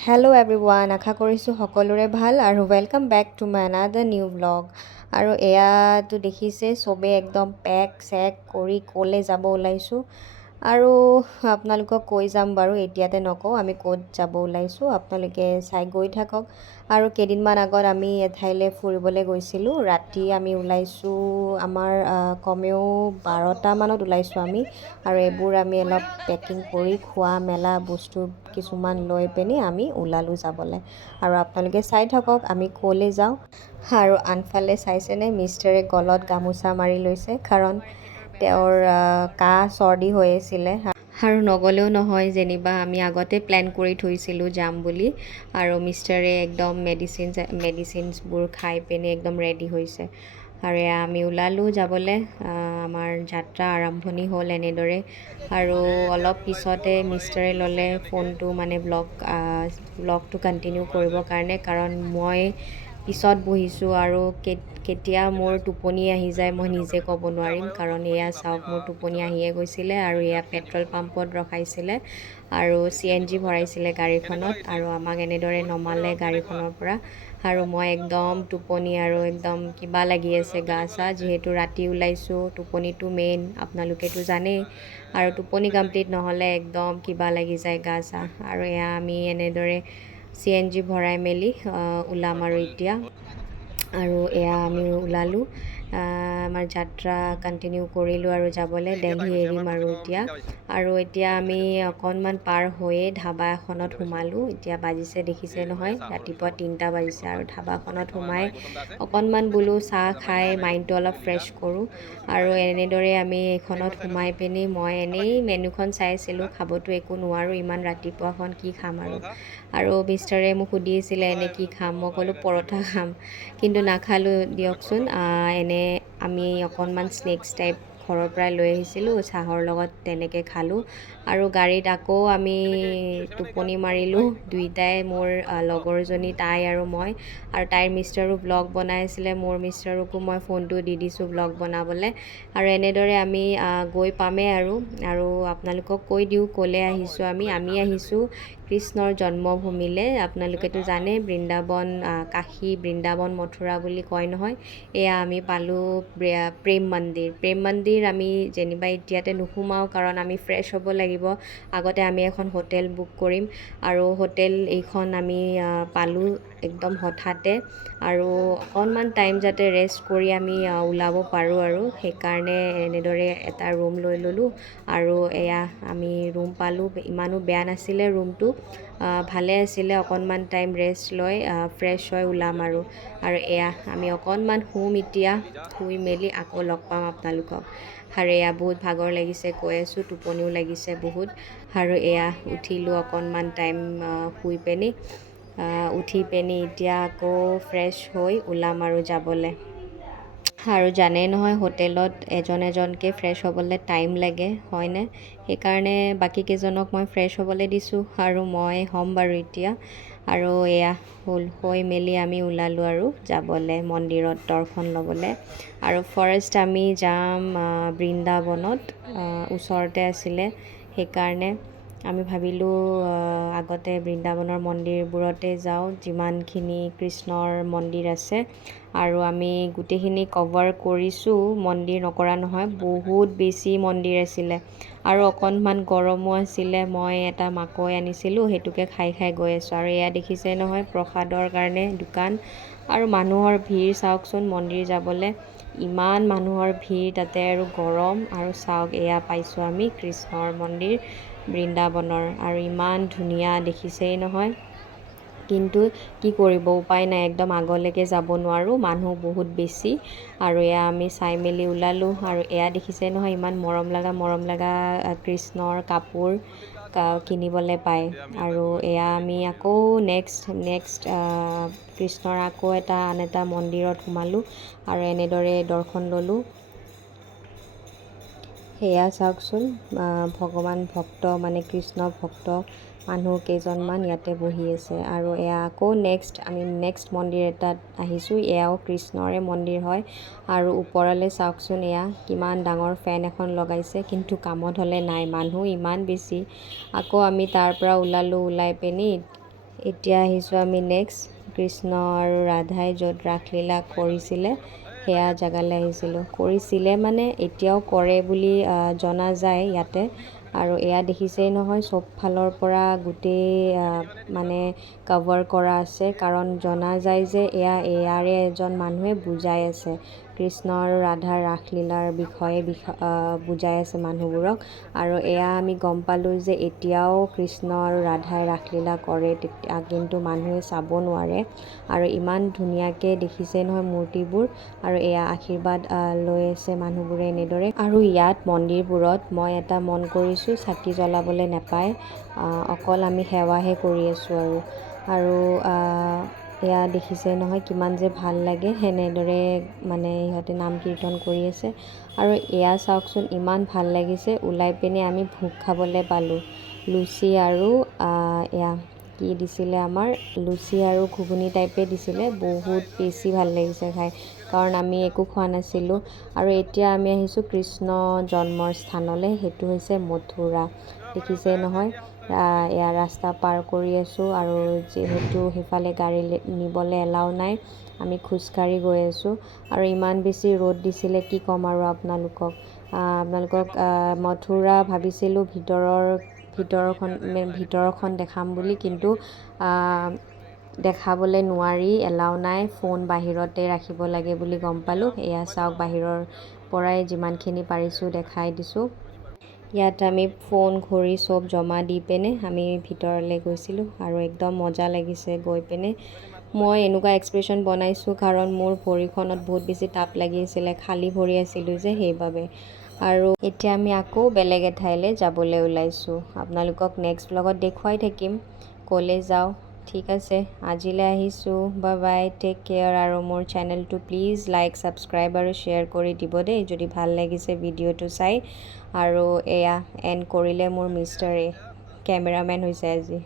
Hello' everyone, আশা কৰিছোঁ সকলোৰে ভাল আৰু welcome back to my another new blog. আৰু এয়াতো দেখিছে চবেই একদম পেক চেক কৰি ক'লৈ যাব ওলাইছোঁ। আৰু আপোনালোকক কৈ যাম বাৰু, এতিয়াতে নকওঁ আমি ক'ত যাব ওলাইছোঁ, আপোনালোকে চাই গৈ থাকক। আৰু কেইদিনমান আগত আমি এঠাইলৈ ফুৰিবলৈ গৈছিলোঁ। ৰাতি আমি ওলাইছোঁ, আমাৰ কমেও 12টামানত ওলাইছোঁ আমি। আৰু এইবোৰ আমি অলপ পেকিং কৰি খোৱা মেলা বস্তু কিছুমান লৈ পিনি আমি ওলালোঁ যাবলৈ। আৰু আপোনালোকে চাই থাকক আমি ক'লৈ যাওঁ। আৰু আনফালে চাইছেনে, মিষ্টাৰে গলত গামোচা মাৰি লৈছে, কাৰণ তেওঁৰ কাহ চৰ্দি হৈ আছিলে। আৰু নগ'লেও নহয়, যেনিবা আমি আগতে প্লেন কৰি থৈছিলোঁ যাম বুলি। আৰু মিষ্টাৰে একদম মেডিচিনছবোৰ খাই পিনি একদম ৰেডি হৈছে। আৰু এয়া আমি ওলালোঁ যাবলৈ। আমাৰ যাত্ৰা আৰম্ভণি হ'ল এনেদৰে। আৰু অলপ পিছতে মিষ্টাৰে ল'লে ফোনটো, মানে ব্লগটো কণ্টিনিউ কৰিবৰ কাৰণে, কাৰণ মই পিছত বহিছোঁ আৰু কেতিয়া মোৰ টোপনি আহি যায় মই নিজে ক'ব নোৱাৰিম। কাৰণ এয়া চাওক, মোৰ টোপনি আহিয়ে গৈছিলে। আৰু এয়া পেট্ৰল পাম্পত ৰখাইছিলে আৰু CNG ভৰাইছিলে গাড়ীখনত, আৰু আমাক এনেদৰে নমালে গাড়ীখনৰ পৰা। আৰু মই একদম টোপনি, আৰু একদম কিবা লাগি আছে গা চা, যিহেতু ৰাতি ওলাইছোঁ। টোপনিটো মেইন, আপোনালোকেতো জানেই। আৰু টোপনি কমপ্লিট নহ'লে একদম কিবা লাগি যায় গা চা। আৰু এয়া আমি এনেদৰে CNG ভৰাই মেলি ওলাম আৰু এতিয়া। আৰু এয়া আমি ওলালোঁ, আমাৰ যাত্ৰা কণ্টিনিউ কৰিলোঁ আৰু যাবলৈ। দিল্লী এৰিম আৰু এতিয়া। আৰু এতিয়া আমি অকণমান পাৰ হৈয়ে ধাবা এখনত সোমালোঁ। এতিয়া বাজিছে দেখিছে নহয়, ৰাতিপুৱা 3টা বাজিছে। আৰু ধাবাখনত সোমাই অকণমান বোলো চাহ খাই মাইণ্ডটো অলপ ফ্ৰেছ কৰোঁ। আৰু এনেদৰে আমি এইখনত সোমাই পিনি মই এনেই মেনুখন চাইছিলোঁ, খাবতো একো নোৱাৰোঁ ইমান ৰাতিপুৱাখন, কি খাম আৰু। আৰু মিষ্টাৰে মোক সুধিছিলে এনে কি খাম, মই ক'লোঁ পৰঠা খাম, কিন্তু নাখালোঁ দিয়কচোন। এনে আমি অকণমান স্নেক্স টাইপ ঘৰৰ পৰাই লৈ আহিছিলোঁ, চাহৰ লগত তেনেকৈ খালোঁ। আৰু গাড়ীত আকৌ আমি টোপনি মাৰিলোঁ দুইটাই, মোৰ লগৰজনী তাই আৰু মই। আৰু তাইৰ মিষ্টাৰো ব্লগ বনাই আছিলে, মোৰ মিষ্টাৰকো মই ফোনটো দি দিছোঁ ব্লগ বনাবলৈ। আৰু এনেদৰে আমি গৈ পামেই আৰু আপোনালোকক কৈ দিওঁ ক'লৈ আহিছোঁ আমি আহিছোঁ কৃষ্ণৰ জন্মভূমিলৈ। আপোনালোকেতো জানে, বৃন্দাবন, কাশী বৃন্দাবন মথুৰা বুলি কয় নহয়। এয়া আমি পালোঁ প্ৰেম মন্দিৰ। আমি যেনিবা এতিয়াতে নোসোমাওঁ, কাৰণ আমি ফ্ৰেছ হ'ব লাগিব। আগতে আমি এখন হোটেল বুক কৰিম। আৰু হোটেল এইখন আমি পালোঁ একদম হঠাতে। আৰু অকণমান টাইম যাতে ৰেষ্ট কৰি আমি ওলাব পাৰোঁ, আৰু সেইকাৰণে এনেদৰে এটা ৰুম লৈ ল'লোঁ। আৰু এয়া আমি ৰুম পালোঁ, ইমানো বেয়া নাছিলে ৰুমটো, ভালে আছিলে। অকণমান টাইম ৰেষ্ট লৈ ফ্ৰেছ হৈ ওলাম আৰু এয়া আমি অকণমান শুম এতিয়া, শুই মেলি আকৌ লগ পাম আপোনালোকক। আৰু এয়া বহুত ভাগৰ লাগিছে, কৈ আছোঁ, টোপনিও লাগিছে বহুত। আৰু এয়া উঠিলোঁ অকণমান টাইম শুই পিনি, উঠি পিনি এতিয়া আকৌ ফ্ৰেছ হৈ ওলাম আৰু যাবলৈ। আৰু জানেই নহয়, হোটেলত এজনকৈ ফ্ৰেছ হ'বলৈ টাইম লাগে, হয়নে? সেইকাৰণে বাকীকেইজনক মই ফ্ৰেছ হ'বলৈ দিছোঁ, আৰু মই হ'ম বাৰু এতিয়া। আৰু এয়া হৈ মেলি আমি ওলালোঁ আৰু যাবলৈ মন্দিৰত দৰ্শন ল'বলৈ। আৰু ফাৰ্ষ্ট আমি যাম বৃন্দাবনত, ওচৰতে আছিলে, সেইকাৰণে আমি ভাবিলোঁ আগতে বৃন্দাবনৰ মন্দিৰবোৰতে যাওঁ, যিমানখিনি কৃষ্ণৰ মন্দিৰ আছে। আৰু আমি গোটেইখিনি কভাৰ কৰিছোঁ, মন্দিৰ নকৰা নহয়, বহুত বেছি মন্দিৰ আছিলে। আৰু অকণমান গৰমো আছিলে। মই এটা মাকৈ আনিছিলোঁ, সেইটোকে খাই গৈ আছোঁ। আৰু এয়া দেখিছে নহয়, প্ৰসাদৰ কাৰণে দোকান। আৰু মানুহৰ ভিৰ চাওকচোন, মন্দিৰ যাবলৈ ইমান মানুহৰ ভিৰ, তাতে আৰু গৰম। আৰু চাওক, এয়া পাইছোঁ আমি কৃষ্ণৰ মন্দিৰ বৃন্দাবনৰ। আৰু ইমান ধুনীয়া দেখিছেই নহয়, কিন্তু কি কৰিব, উপায় নাই, একদম আগলৈকে যাব নোৱাৰোঁ, মানুহ বহুত বেছি। আৰু এয়া আমি চাই মেলি ওলালোঁ। আৰু এয়া দেখিছে নহয়, ইমান মৰম লগা কৃষ্ণৰ কাপোৰ কিনিবলৈ পায়। আৰু এয়া আমি আকৌ নেক্সট কৃষ্ণৰ আকৌ আন এটা মন্দিৰত সোমালোঁ, আৰু এনেদৰে দৰ্শন ল'লোঁ। সেয়া চাওকচোন, ভগৱান ভক্ত, মানে কৃষ্ণ ভক্ত মানুহ কেইজনমান ইয়াতে বহি আছে। আৰু এয়া আকৌ আমি নেক্সট মন্দিৰ এটাত আহিছোঁ, এয়াও কৃষ্ণৰে মন্দিৰ হয়। আৰু ওপৰলৈ চাওকচোন, এয়া কিমান ডাঙৰ ফেন এখন লগাইছে, কিন্তু কামত হ'লে নাই, মানুহ ইমান বেছি। আকৌ আমি তাৰ পৰা ওলাই পিনি এতিয়া আহিছোঁ আমি নেক্সট কৃষ্ণ আৰু ৰাধাই য'ত ৰাসলীলা কৰিছিলে সেয়া জেগালৈ আহিছিলোঁ। কৰিছিলে মানে এতিয়াও কৰে বুলি জনা যায় ইয়াতে। আৰু এয়া দেখিছেই নহয়, চব ফালৰ পৰা গোটেই মানে কভাৰ কৰা আছে, কাৰণ জনা যায় যে ইয়াৰে এজন মানুহে বুজাই আছে, কৃষ্ণ আৰু ৰাধাৰ ৰাসলীলাৰ বিষয়ে বুজাই আছে মানুহবোৰক। আৰু এয়া আমি গম পালোঁ যে এতিয়াও কৃষ্ণ আৰু ৰাধাই ৰাসলীলা কৰে, কিন্তু মানুহে চাব নোৱাৰে। আৰু ইমান ধুনীয়াকৈ দেখিছে নহয় মূৰ্তিবোৰ, আৰু এয়া আশীৰ্বাদ লৈ আছে মানুহবোৰে এনেদৰে। আৰু ইয়াত মন্দিৰবোৰত মই এটা মন কৰিছোঁ, চাকি জ্বলাবলৈ নাপায়, অকল আমি সেৱাহে কৰি আছোঁ। আৰু এয়া দেখিছে নহয় কিমান যে ভাল লাগে, সেনেদৰে মানে ইহঁতে নাম কীৰ্তন কৰি আছে। আৰু এয়া চাওকচোন, ইমান ভাল লাগিছে, ওলাই পিনে আমি ভোগ খাবলৈ পালোঁ। লুচি আৰু এয়া কি দিছিলে, আমাৰ লুচি আৰু ঘুগুনি টাইপে দিছিলে, বহুত বেছি ভাল লাগিছে খাই, কাৰণ আমি একো খোৱা নাছিলোঁ। আৰু এতিয়া আমি আহিছোঁ কৃষ্ণ জন্মৰ স্থানলৈ, সেইটো হৈছে মথুৰা। দেখিছে নহয়, এয়া ৰাস্তা পাৰ কৰি আছোঁ, আৰু যিহেতু সেইফালে গাড়ী নিবলৈ এলাও নাই, আমি খোজকাঢ়ি গৈ আছোঁ। আৰু ইমান বেছি ৰ'দ দিছিলে, কি ক'ম আৰু আপোনালোকক মথুৰা ভাবিছিলোঁ ভিতৰখন দেখাম বুলি, কিন্তু দেখাবলৈ নোৱাৰি, এলাও নাই, ফোন বাহিৰতে ৰাখিব লাগে বুলি গম পালোঁ। এয়া চাওক, বাহিৰৰ পৰাই যিমানখিনি পাৰিছোঁ দেখাই দিছোঁ। ইয়াত আমি ফোন ঘড়ী চব জমা দি পিনে আমি ভিতৰলৈ গৈছিলোঁ, আৰু একদম মজা লাগিছে গৈ পিনে। মই এনেকুৱা এক্সপ্ৰেশ্যন বনাইছোঁ কাৰণ মোৰ ভৰিখনত বহুত বেছি তাপ লাগি আছিলে, খালী ভৰি আছিলোঁ যে, সেইবাবে। আৰু এতিয়া আমি আকৌ বেলেগ এঠাইলৈ যাবলৈ ওলাইছোঁ, আপোনালোকক নেক্সট ব্লগত দেখুৱাই থাকিম ক'লৈ যাওঁ। ঠিক আছে, আজিলৈ আহিছোঁ, বাই বাই, টেক কেয়াৰ। আৰু মোৰ চেনেলটো প্লিজ লাইক, ছাবস্ক্ৰাইব আৰু শ্বেয়াৰ কৰি দিব দেই, যদি ভাল লাগিছে ভিডিঅ'টো চাই। আৰু এয়া এণ্ড কৰিলে মোৰ মিষ্টাৰে, কেমেৰামেন হৈছে আজি।